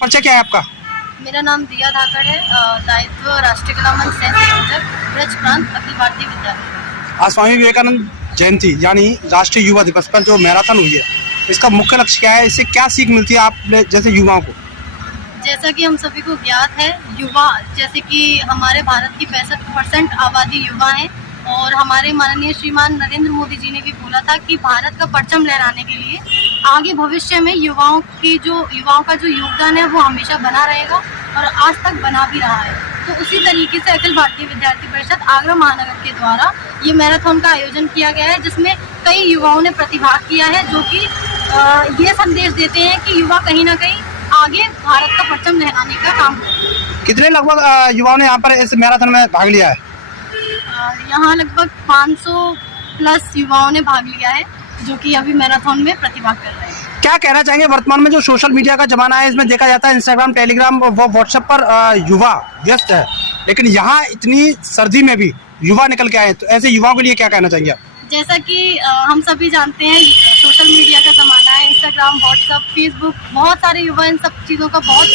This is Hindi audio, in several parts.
परिचय क्या है आपका? मेरा नाम दिया धाकड़ है, दायित्व राष्ट्रीय कला मंच सह संयोजक ब्रज प्रांत अखिल भारतीय विद्यालय। आज स्वामी विवेकानंद जयंती यानी राष्ट्रीय युवा दिवस पर जो मैराथन हुई है, इसका मुख्य लक्ष्य क्या है? इससे क्या सीख मिलती है आप जैसे युवाओं को? जैसा कि हम सभी को ज्ञात है, युवा जैसे कि हमारे भारत की 65% आबादी युवा है और हमारे माननीय श्रीमान नरेंद्र मोदी जी ने भी बोला था कि भारत का परचम लहराने के लिए आगे भविष्य में युवाओं का जो योगदान है वो हमेशा बना रहेगा और आज तक बना भी रहा है। तो उसी तरीके से अखिल भारतीय विद्यार्थी परिषद आगरा महानगर के द्वारा ये मैराथन का आयोजन किया गया है, जिसमें कई युवाओं ने प्रतिभाग किया है, जो कि ये संदेश देते हैं कि युवा कहीं ना कहीं आगे भारत का परचम लहराने का काम करें। कितने लगभग युवाओं ने यहाँ पर इस मैराथन में भाग लिया है? यहाँ लगभग 500 प्लस युवाओं ने भाग लिया है, जो कि अभी मैराथन में प्रतिभाग कर रहे हैं। क्या कहना चाहेंगे, वर्तमान में जो सोशल मीडिया का जमाना है, इसमें देखा जाता है इंस्टाग्राम, टेलीग्राम व व्हाट्सएप पर युवा व्यस्त है, लेकिन यहाँ इतनी सर्दी में भी युवा निकल के आए, तो ऐसे युवाओं के लिए क्या कहना चाहेंगे आप? जैसा कि हम सभी जानते हैं, सोशल मीडिया का ज़माना है, इंस्टाग्राम, व्हाट्सएप, फेसबुक, बहुत सारे युवा इन सब चीज़ों का बहुत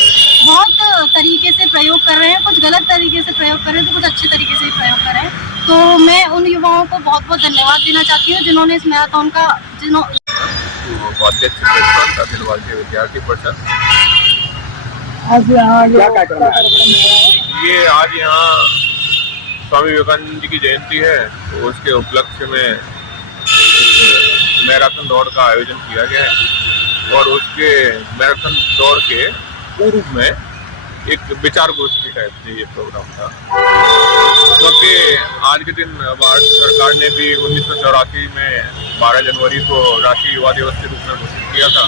तरीके से प्रयोग कर रहे हैं। कुछ गलत तरीके से प्रयोग कर रहे हैं तो कुछ अच्छे तरीके से प्रयोग कर रहे हैं। तो मैं उन युवाओं को बहुत बहुत धन्यवाद देना चाहती हूँ जिन्होंने इस मैराथन का अखिल भारतीय विद्यार्थी परिषद क्या कार्यक्रम है? ये आज यहाँ स्वामी विवेकानंद जी की जयंती है, तो उसके उपलक्ष्य में मैराथन दौड़ का आयोजन किया गया है और उसके मैराथन दौड़ के पूर्व में एक विचार गोष्ठी टाइप से ये प्रोग्राम था, क्योंकि आज के दिन भारत सरकार ने भी 1984 में 12 जनवरी को राष्ट्रीय युवा दिवस के रूप में घोषित किया था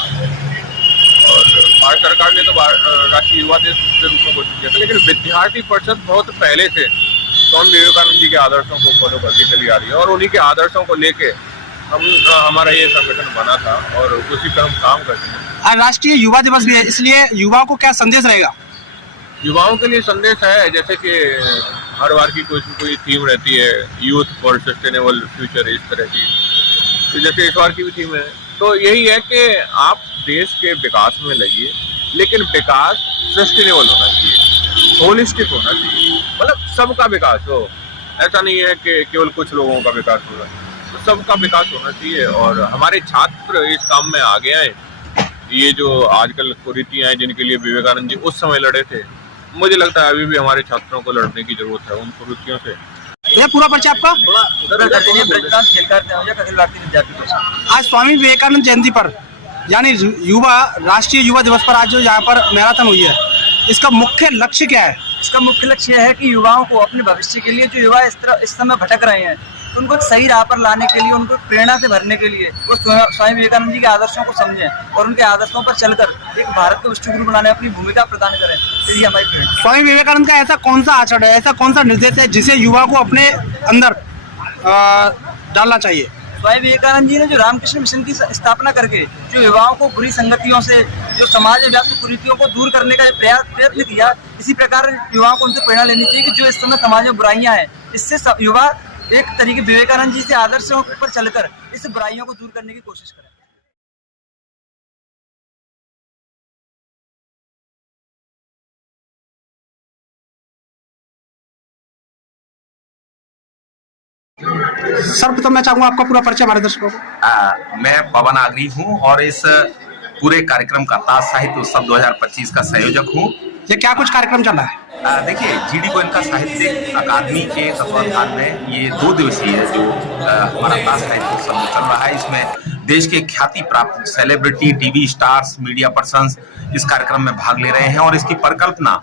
और भारत सरकार ने तो राष्ट्रीय युवा दिवस के रूप में घोषित किया था, लेकिन विद्यार्थी परिषद बहुत पहले से स्वामी विवेकानंद जी के आदर्शों को फॉलो करती चली आ रही है और उन्हीं के आदर्शों को लेके हमारा ये संगठन बना था और उसी पर हम काम करते हैं। आज राष्ट्रीय युवा दिवस भी है, इसलिए युवाओं को क्या संदेश रहेगा? युवाओं के लिए संदेश है, जैसे कि हर बार की कोई थीम रहती है, यूथ फॉर सस्टेनेबल फ्यूचर, इस तरह की, तो जैसे इस बार की भी थीम है, तो यही है कि आप देश के विकास में लगिए, लेकिन विकास सस्टेनेबल होना चाहिए, होलिस्टिक होना चाहिए, मतलब सबका विकास हो। ऐसा नहीं है कि केवल कुछ लोगों का विकास होगा, तो सबका विकास होना चाहिए और हमारे छात्र इस काम में आगे आए। ये जो आजकल कुरीतियां हैं जिनके लिए विवेकानंद जी उस समय लड़े थे, मुझे लगता है अभी भी हमारे छात्रों को लड़ने की जरूरत है उन कुरीतियों से। ये पूरा परिचय आपका? आज स्वामी विवेकानंद जयंती पर यानी राष्ट्रीय युवा दिवस पर आज जो यहाँ पर मैराथन हुई है, इसका मुख्य लक्ष्य क्या है? इसका मुख्य लक्ष्य है कि युवाओं को अपने भविष्य के लिए, जो युवा इस समय भटक रहे हैं, उनको एक सही राह पर लाने के लिए, उनको प्रेरणा से भरने के लिए वो स्वामी विवेकानंद जी के आदर्शों को समझें और उनके आदर्शों पर चलकर एक भारत को विश्व गुरु बनाने अपनी भूमिका प्रदान करें। यही हमारी प्रेरणा। स्वामी विवेकानंद का ऐसा कौन सा आचरण है, ऐसा कौन सा निर्देश है जिसे युवा को अपने अंदर डालना चाहिए? स्वामी विवेकानंद जी ने जो रामकृष्ण मिशन की स्थापना करके जो युवाओं को बुरी संगतियों से, जो समाज में व्याप्त कुरीतियों को दूर करने का प्रयत्न किया, इसी प्रकार युवाओं को उनसे प्रेरणा लेनी चाहिए कि जो इस समय समाज में बुराइयां हैं, इससे युवा एक तरीके विवेकानंद जी से आदर्शों पर चलकर इस बुराइयों को दूर करने की कोशिश करें। सर्वप्रथम मैं चाहूंगा आपका पूरा परिचय हमारे दर्शकों को। मैं पवन आगरी हूं और इस पूरे कार्यक्रम का ताज साहित्य उत्सव 2025 का संयोजक हूं। ये क्या कुछ कार्यक्रम चल रहा है? देखिए, जीडी गोयन का साहित्यिक अकादमी के तत्वाधान में ये 2 दिवसीय जो हमारा ताज साहित्य उत्सव चल रहा है, इसमें देश के ख्याति प्राप्त celebrity, TV stars, media persons इस कार्यक्रम में भाग ले रहे हैं और इसकी परिकल्पना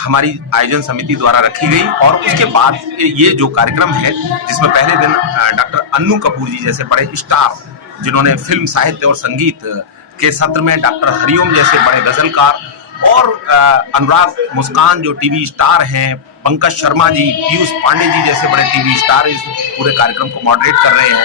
हमारी आयोजन समिति द्वारा रखी गई और उसके बाद ये जो कार्यक्रम है, जिसमें पहले दिन डॉक्टर अन्नू कपूर जी जैसे बड़े स्टार जिन्होंने फिल्म, साहित्य और संगीत के सत्र में डॉक्टर हरिओम जैसे बड़े गजलकार और अनुराग मुस्कान जो टीवी स्टार हैं, पंकज शर्मा जी, पीयूष पांडे जी जैसे बड़े टीवी स्टार इस पूरे कार्यक्रम को मॉडरेट कर रहे हैं।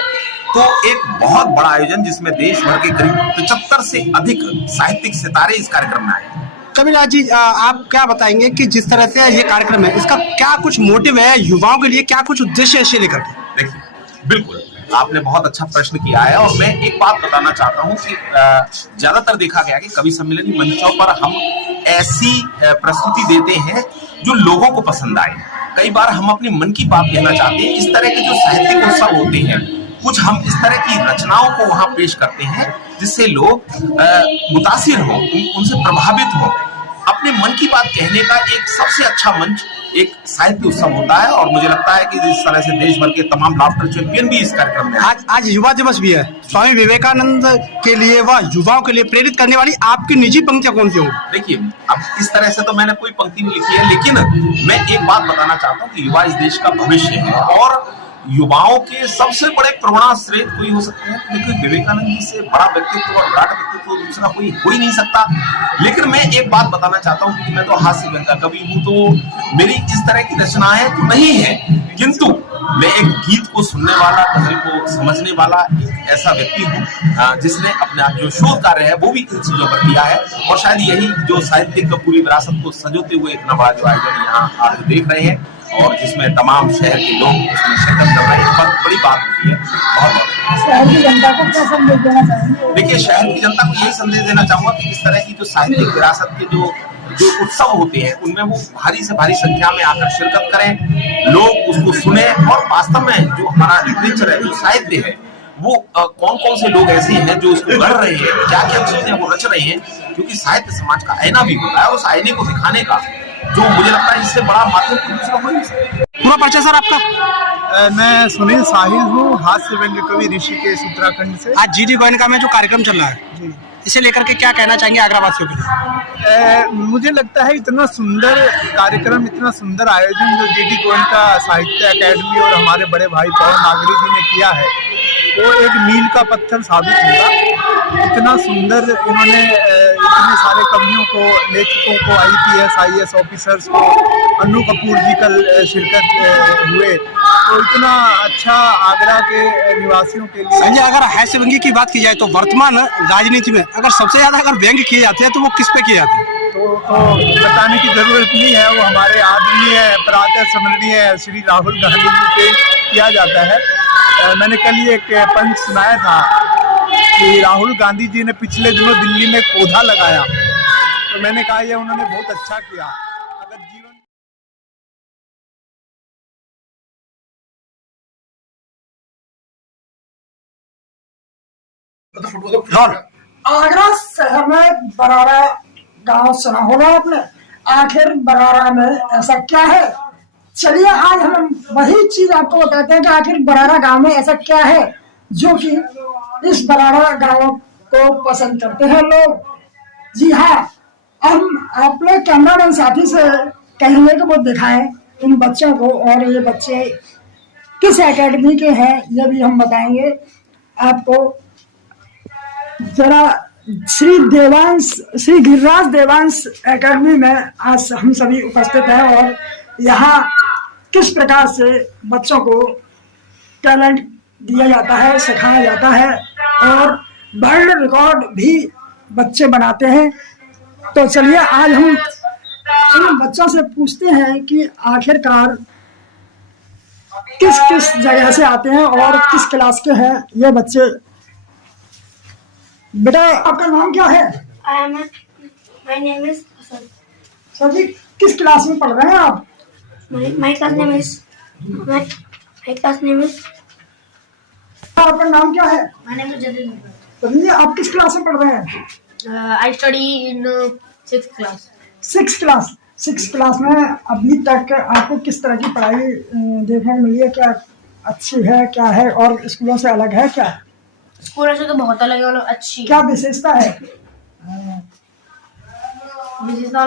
तो एक बहुत बड़ा आयोजन जिसमें देश भर के करीब 75 से अधिक साहित्यिक सितारे इस कार्यक्रम में आए। कविराज जी, आप क्या बताएंगे कि जिस तरह से ये कार्यक्रम है, इसका क्या कुछ मोटिव है, युवाओं के लिए क्या कुछ उद्देश्य है इसे लेकर के? देखिए, बिल्कुल आपने बहुत अच्छा प्रश्न किया है। और मैं एक बात बताना चाहता हूँ कि ज्यादातर देखा गया कि कवि सम्मेलनी मंचों पर हम ऐसी प्रस्तुति देते हैं जो लोगों को पसंद आए। कई बार हम अपने मन की बात कहना चाहते हैं। इस तरह के जो साहित्यिक उत्सव होते हैं, कुछ हम इस तरह की रचनाओं को वहां पेश करते हैं जिससे लोग मुतासिर हों, उनसे प्रभावित हों। अपने मन की बात कहने का एक सबसे अच्छा मंच एक साहित्य उत्सव होता है। और मुझे लगता है कि इस तरह से देश भर के तमाम लाफ्टर चैंपियन भी इस कार्यक्रम में आज युवा दिवस भी है। स्वामी विवेकानंद के लिए व युवाओं के लिए प्रेरित करने वाली आपकी निजी पंक्तियां कौन सी होंगी? देखिए, अब इस तरह से तो मैंने कोई पंक्ति नहीं लिखी है, लेकिन मैं एक बात बताना चाहता हूँ कि युवा इस देश का भविष्य है और युवाओं के सबसे बड़े प्रेरणास्रोत कोई हो सकते हैं। क्योंकि विवेकानंद जी से बड़ा व्यक्तित्व और विराट व्यक्तित्व दूसरा कोई हो ही नहीं सकता। लेकिन मैं एक बात बताना चाहता हूँ कि मैं तो हास्य व्यंग्य कवि हूँ, तो मेरी इस तरह की रचनाएं तो नहीं है, किंतु मैं एक गीत को सुनने वाला, गजल को समझने वाला एक ऐसा व्यक्ति हूँ जिसने अपना जो शोध कार्य है वो भी इन चीजों पर किया है। और शायद यही जो साहित्यिक पूरी विरासत को संजोते हुए इतना बड़ा जो आयोजन यहाँ आज देख रहे हैं और जिसमें तमाम शहर के लोग उसमें शिरकत कर रहे हैं, बहुत बड़ी बात होती है। बहुत शहर की जनता को क्या संदेश देना चाहेंगे? देखिए, शहर की जनता को यही संदेश देना चाहूंगा कि इस तरह की जो साहित्यिक विरासत के जो उत्सव होते हैं उनमें वो भारी से भारी संख्या में आकर शिरकत करें, लोग उसको सुने और वास्तव में जो हमारा लिटरेचर है, जो साहित्य है, वो कौन कौन से लोग ऐसे हैं जो उसको गढ़ रहे हैं, क्या क्या चीजें वो रच रहे हैं। क्योंकि साहित्य समाज का आईना भी होता है, उस आईने को दिखाने का जो मुझे लगता है इससे बड़ा माध्यम दूसरा हो नहीं सकता। पूरा परिचय सर आपका? मैं सुनील साहिल हूँ, हास्य व्यंग्य कवि ऋषिकेश उत्तराखंड से। आज जीडी गोयनका में जो कार्यक्रम चल रहा है, इसे लेकर के क्या कहना चाहेंगे आगरा वासियों के लिए? मुझे लगता है इतना सुंदर कार्यक्रम, इतना सुंदर आयोजन जो जीडी गोयनका साहित्य अकेडमी और हमारे बड़े भाई पवन नागरी जी ने किया है, वो एक मील का पत्थर साबित हुआ। इतना सुंदर इन्होंने इतने सारे कवियों को, लेखकों को, IPS IAS ऑफिसर्स को, अन्नू कपूर जी कल शिरकत हुए, तो इतना अच्छा आगरा के निवासियों के लिए। संजय, अगर हास्य व्यंग्य की बात की जाए तो वर्तमान राजनीति में अगर सबसे ज्यादा अगर व्यंग्य किए जाते हैं तो वो किस पे किए जाते हैं? तो बताने की जरूरत नहीं है, वो हमारे आदरणीय प्रातः स्मरणीय श्री राहुल गांधी जी पे किया जाता है। मैंने कल ही एक पंच सुनाया था कि राहुल गांधी जी ने पिछले दिनों दिल्ली में पौधा लगाया, तो मैंने कहा ये उन्होंने बहुत अच्छा किया। अगर जीवन आगरा शहर में बरारा गांव सुना होगा आपने। आखिर बरारा में ऐसा क्या है? चलिए आज हम वही चीज आपको बताते हैं कि आखिर बरारा गांव में ऐसा क्या है जो कि इस बरारा गांव को पसंद करते हैं लोग। जी हाँ, हम अपने कैमरामैन साथी से कहेंगे कि वो दिखाएं इन बच्चों को, और ये बच्चे किस एकेडमी के हैं ये भी हम बताएंगे आपको। जरा श्री गिरिराज देवांश एकेडमी में आज हम सभी उपस्थित हैं और यहाँ किस प्रकार से बच्चों को टैलेंट दिया जाता है, सिखाया जाता है और वर्ल्ड रिकॉर्ड भी बच्चे बनाते हैं। तो चलिए आज हम इन बच्चों से पूछते हैं कि आखिरकार किस किस जगह से आते हैं और किस क्लास के हैं ये बच्चे। बेटा, आपका नाम क्या है? My name is Hasan. Sir ji, किस क्लास में पढ़ रहे हैं आप? My class name is. आपका नाम क्या है? My name is Jadid. Sir, आप किस क्लास में पढ़ रहे हैं? I study in 6th class. 6th class में अभी तक आपको किस तरह की पढ़ाई देखने को मिली है? क्या अच्छी है, क्या है और स्कूलों से अलग है क्या? स्कूलों से तो बहुत अलग है, अच्छी। क्या विशेषता है? विशेषता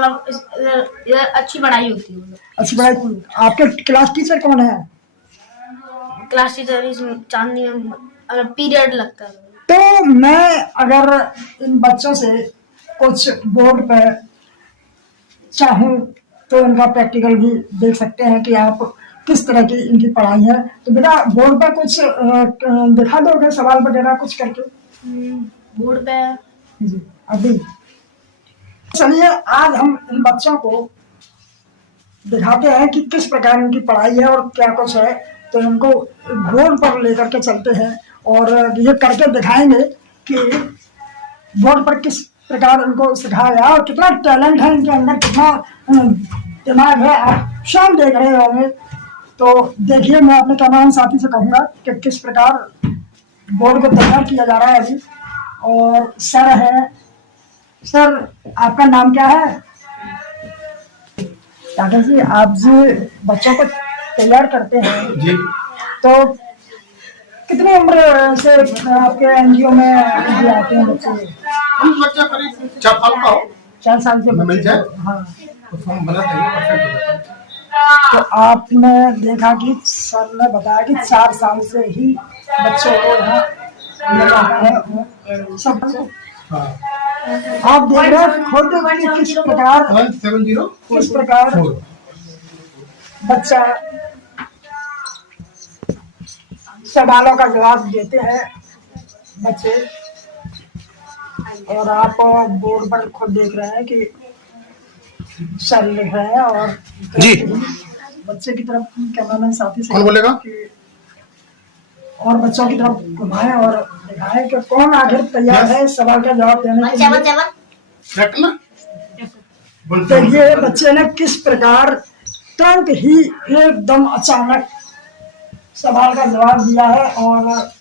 इधर अच्छी पढ़ाई होती है। अच्छी पढ़ाई। आपके क्लास टीचर कौन है? क्लास टीचर इसमें चांदनी पीरियड लगता है। तो मैं अगर इन बच्चों से कुछ बोर्ड पर चाहूँ तो इनका प्रैक्टिकल भी देख सकते हैं कि आप किस तरह की इनकी पढ़ाई है। तो बेटा, बोर्ड पर कुछ दिखा दोगे सवाल वगैरह कुछ करके? बोर्ड पे जी अभी। चलिए आज हम इन बच्चों को दिखाते हैं कि किस प्रकार इनकी पढ़ाई है और क्या कुछ है। तो इनको बोर्ड पर लेकर के चलते हैं और ये करके दिखाएंगे कि बोर्ड पर किस प्रकार इनको सिखाया और कितना टैलेंट है इनके अंदर, कितना दिमाग है। आप शाम देख रहे होंगे तो देखिए, मैं अपने कैमरामैन साथी से कहूँगा कि किस प्रकार बोर्ड को तैयार किया जा रहा है अभी। और सर है, सर आपका नाम क्या है? टाटा जी, आप जो बच्चों को तैयार करते हैं जी, तो कितनी उम्र से आपके एनजीओ में आते हैं बच्चे? हम बच्चा करीब 4 साल का हो, 4 साल से मिल जाए हाँ। तो फॉर्म बना देंगे, परफेक्ट हो जाता है। तो आपने देखा कि सर ने बताया कि 4 साल से ही बच्चों को यहाँ मिला है सब। हाँ, आप देख रहे हैं खुद कि किस प्रकार 1704 बच्चा सवालों का जवाब देते हैं बच्चे। और आप बोर्ड पर खुद देख रहे हैं कि सर लिख रहे हैं और जी। बच्चे की तरफ कैमरामैन साथी से कौन बोलेगा? और बच्चों की तरफ घुमाएं और दिखाएं कि कौन आखिर तैयार है सवाल का जवाब देने के लिए। तो ये बच्चे ने किस प्रकार तुरंत ही एकदम अचानक सवाल का जवाब दिया है और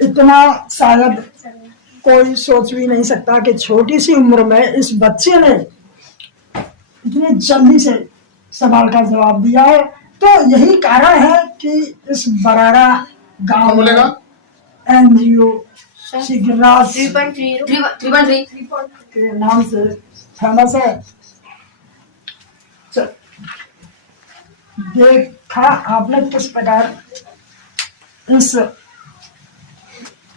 इतना शायद कोई सोच भी नहीं सकता कि छोटी सी उम्र में इस बच्चे ने इतनी जल्दी से सवाल का जवाब दिया है। तो यही कारण है कि इस बरारा गांव एनजीओ गिरिराज 3.3 के नाम से फेमस है। देखा आपने किस प्रकार इस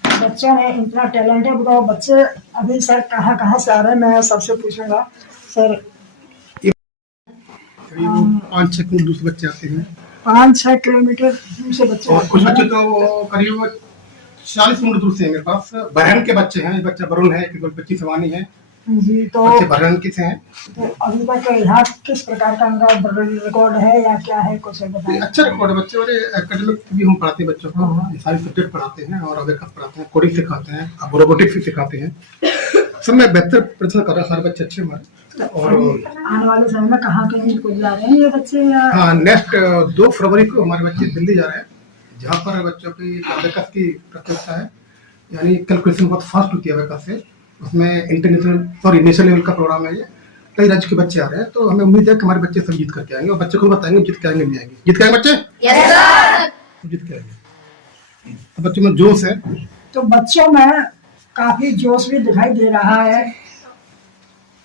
बच्चों ने इतना टैलेंट है। बताओ बच्चे अभी सर कहाँ से आ रहे हैं, मैं सबसे पूछूंगा। सर 5-6 किलोमीटर दूर से बच्चे आते हैं 5-6 किलोमीटर दूर से बच्चे और कुछ बच्चे तो करीब 40 किलोमीटर दूर से हैं। मेरे पास बहन के बच्चे हैं, बच्चा वरुण है, एक बच्ची शिवानी है जी। तो बच्चे बहन के से हैं। तो अभी तक यहाँ किस प्रकार का उनका रिकॉर्ड है या क्या है, कुछ बताइए। अच्छा रिकॉर्ड है बच्चे, और एकेडमिक भी हम पढ़ाते हैं बच्चों को, ये सारे सब्जेक्ट पढ़ाते हैं और अवेकअप पढ़ाते हैं, कोडिंग सिखाते हैं, अब रोबोटिक्स भी सिखाते हैं। सब में बेहतर प्रदर्शन कर रहे हैं सारे बच्चे अच्छे हमारे। और आने वाले समय में कहाँ के स्कूल जा रहे हैं ये बच्चे? हाँ, नेक्स्ट 2 फरवरी को हमारे बच्चे दिल्ली जा रहे हैं, जहाँ पर बच्चों की अवेकअप की प्रतियोगिता है, यानी कैलकुलेशन बहुत फास्ट होती है अवेकअप से। उसमें नेशनल लेवल का प्रोग्राम है ये, कई राज्य के बच्चे आ रहे हैं। तो हमें उम्मीद है कि हमारे बच्चे सब जीत करके आएंगे और बच्चे को बताएंगे जीत के आएंगे, नहीं आएंगे, जीत के आएंगे बच्चे, जीत के आएंगे। तो बच्चों में जोश है। तो बच्चों में काफी जोश भी दिखाई दे रहा है।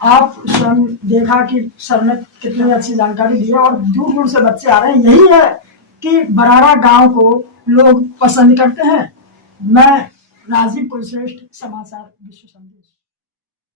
आप स्वयं देखा कि सर ने कितनी अच्छी जानकारी दी है और दूर दूर से बच्चे आ रहे हैं। यही है कि बरारा गांव को लोग पसंद करते हैं। मैं राजीव कुलश्रेष्ठ, समाचार विश्व संदेश।